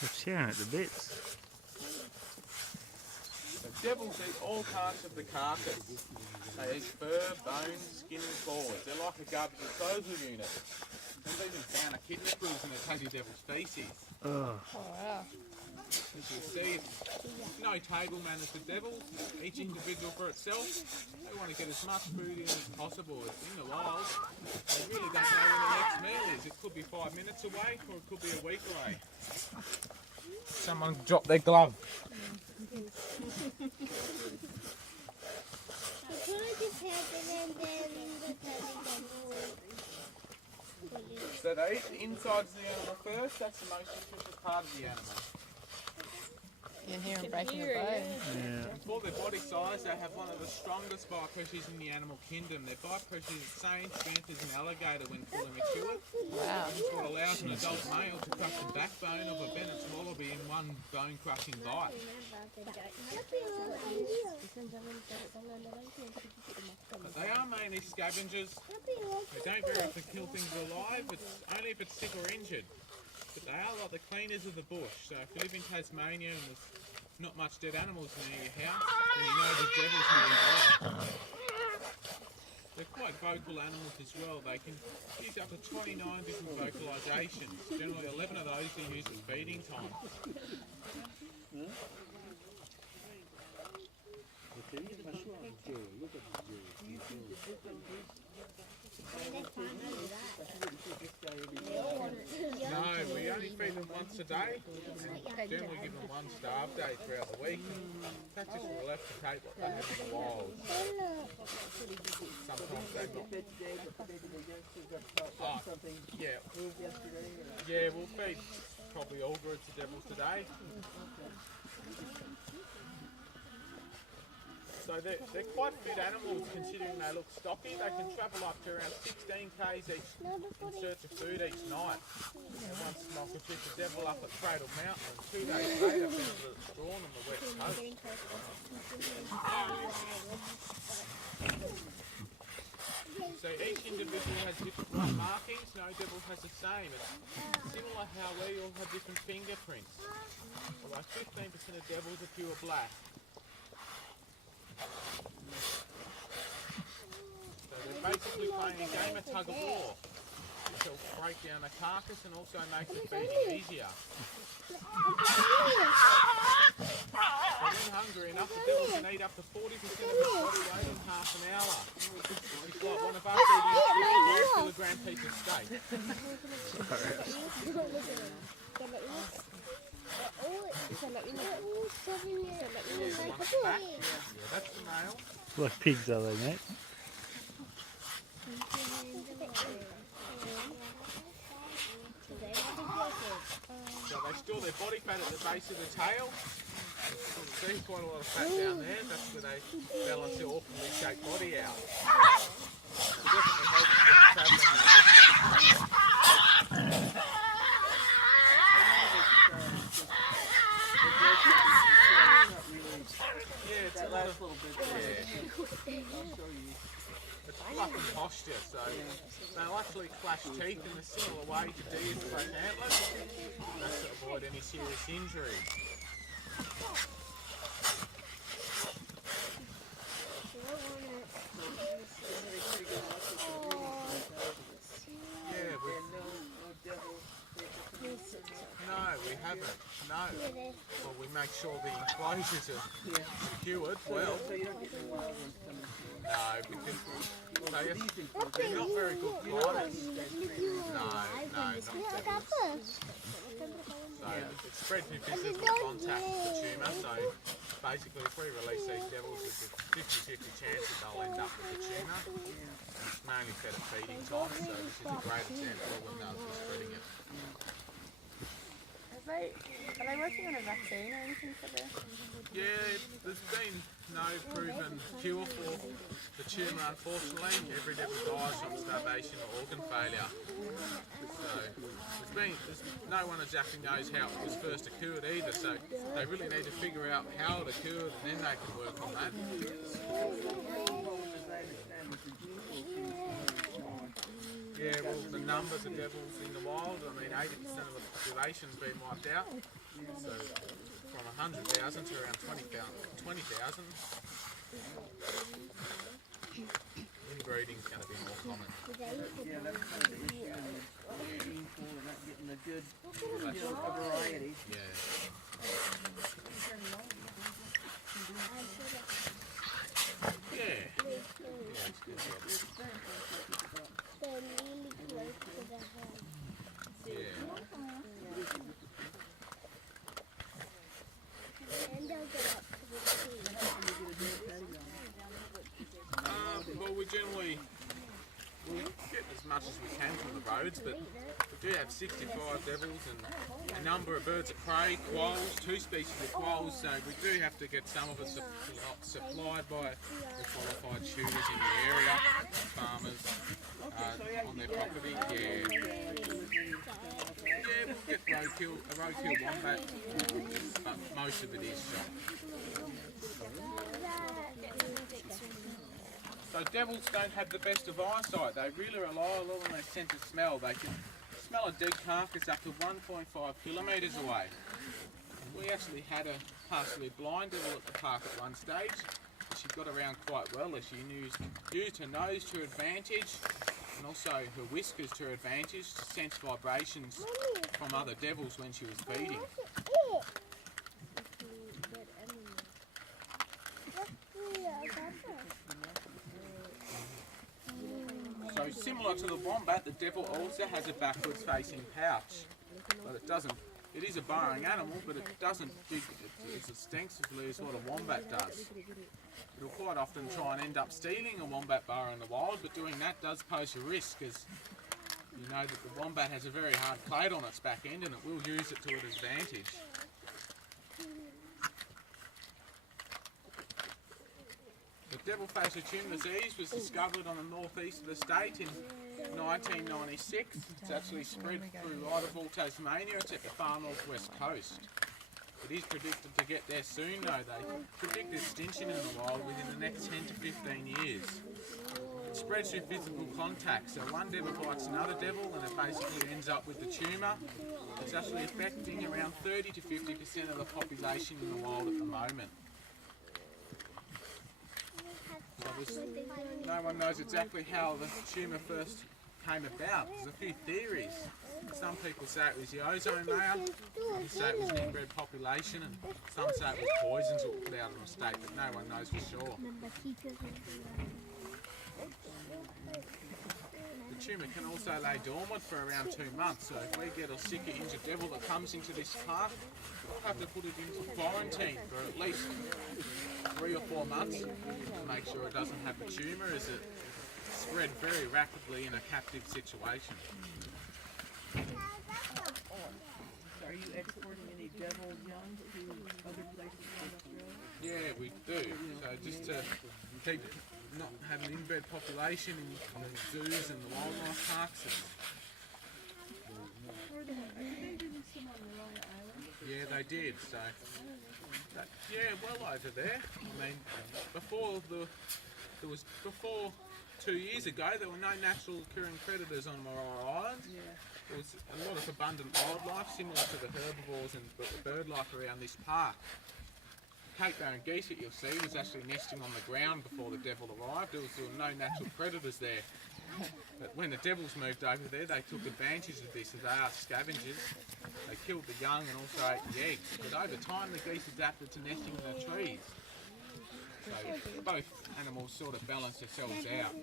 They're tearing at the bits. The devils eat all parts of the carcass. They eat fur, bones, skin and claws. They're like a garbage disposal unit. We've even found a kidney bruise in a Tassie devil's feces. Oh. Wow. As you see, no table manners for devils, each individual for itself. They want to get as much food in as possible. It's in the wild. They really don't know when the next meal is. It could be 5 minutes away or it could be a week away. Someone dropped their glove. So they eat the insides of the animal first. That's the most nutritious part of the animal. You can hear them breaking the bone. Yeah. For their body size, they have one of the strongest bite pressures in the animal kingdom. Their bite pressure is the same strength as an alligator when fully matured. Wow. This is what allows an adult male to crush the backbone of a Bennett's wallaby in one bone-crushing bite. But they are mainly scavengers. They don't very often kill things alive, it's only if it's sick or injured. But they are like the cleaners of the bush. So if you live in Tasmania and there's not much dead animals near your house, then you know the devil's nearby. They're quite vocal animals as well. They can use up to 29 different vocalisations. Generally 11 of those are used at feeding time. No, we only feed them once a day and generally give them one starve day throughout the week. That's just what we'll have to take what they have in the wild. Sometimes they're not. Oh, yeah, we'll feed probably all groups of devils today. So they're quite fit animals considering they look stocky. They can travel up to around 16 k's each in search of food each night. And once Michael picked the devil up at Cradle Mountain, and 2 days later found that it's drawn on the west coast. So each individual has different white markings. No devil has the same. It's similar how we all have different fingerprints. Although 15% of devils are pure black. So they're basically playing a game of tug of war, which will break down the carcass and also make the feeding easier. So when hungry enough, the devil can eat up to 40% of its body weight in half an hour. It's like one of us eating a 5-kilogram piece of steak. Yeah, that's the male. Like pigs, are they, mate? So they store their body fat at the base of the tail. You see quite a lot of fat down there. That's where they balance their awfully shaped body out. So definitely helps when travelling. Yeah, it's a last little bit. Yeah. It's fluff and posture, so they'll actually clash teeth in a similar way to deers that clash antlers. That's to avoid any serious injury. Yeah, no, we haven't. No. Well, we make sure the enclosures are secured well. No, because they're not very good climbers. No, not devils. So it's spread through visitors with contact with the tumour. So basically, if we release these devils, there's a 50-50 chance that they'll end up with the tumour. It's mainly fed at feeding time, so this is a great example of when they're spreading it. Are they working on a vaccine or anything for this? Yeah, there's been no proven cure for the tumour, unfortunately. Every devil dies from starvation or organ failure. So no one exactly knows how it was first occurred either, so they really need to figure out how it occurred and then they can work on that. Yeah, well, the numbers of devils in the wild. I mean, 80% of the population's been wiped out. So from 100,000 to around 20,000. Inbreeding's going to be more common. Yeah, that's kind of the issue in the gene pool and not getting a good, variety. Yeah. Yeah. It's good. They're really close to the head. Yeah. And they'll go up to the tree. Well, we generally we'll get as much as we can from the roads, but we do have 65 devils and a number of birds of prey, quolls, 2 species of quolls, so we do have to get some of it supplied by the qualified shooters in the area, farmers on their property. Yeah, we'll get a roadkill wombat, but most of it is shot. So devils don't have the best of eyesight. They really rely a lot on their sense of smell. They can smell a dead carcass up to 1.5 kilometres away. We actually had a partially blind devil at the park at one stage. She got around quite well as she used her nose to her advantage and also her whiskers to her advantage to sense vibrations from other devils when she was feeding. So similar to the wombat, the devil also has a backwards facing pouch, but it is a burrowing animal, but it doesn't dig as extensively as what a wombat does. It'll quite often try and end up stealing a wombat burrow in the wild, but doing that does pose a risk, as you know that the wombat has a very hard plate on its back end and it will use it to its advantage. The devil facial tumour disease was discovered on the northeast of the state in 1996. It's actually spread through right of all Tasmania except the far northwest coast. It is predicted to get there soon though. They predict extinction in the wild within the next 10 to 15 years. It spreads through physical contact, so one devil bites another devil and it basically ends up with the tumour. It's actually affecting around 30 to 50% of the population in the wild at the moment. So no one knows exactly how the tumour first came about. There's a few theories. Some people say it was the ozone layer, some say it was an inbred population, and some say it was poisons that were put out on the state, but no one knows for sure. The tumour can also lay dormant for around 2 months, so if we get a sick or injured devil that comes into this park, we'll have to put it into quarantine for at least 3 or 4 months to make sure it doesn't have the tumour, as it spread very rapidly in a captive situation. Are you exporting any devil young to other places in Australia? Yeah, we do. So just to keep not have an inbred population in the zoos and the wildlife parks. Yeah, they did. So, well over there. I mean, before 2 years ago, there were no natural occurring predators on Maroa Island. There was a lot of abundant wildlife, similar to the herbivores and the bird life around this park. Cape Barren geese that you'll see was actually nesting on the ground before the devil arrived. There were no natural predators there. But when the devils moved over there, they took advantage of this, as they are scavengers. They killed the young and also ate the eggs. But over time, the geese adapted to nesting in the trees. So both animals sort of balance themselves out.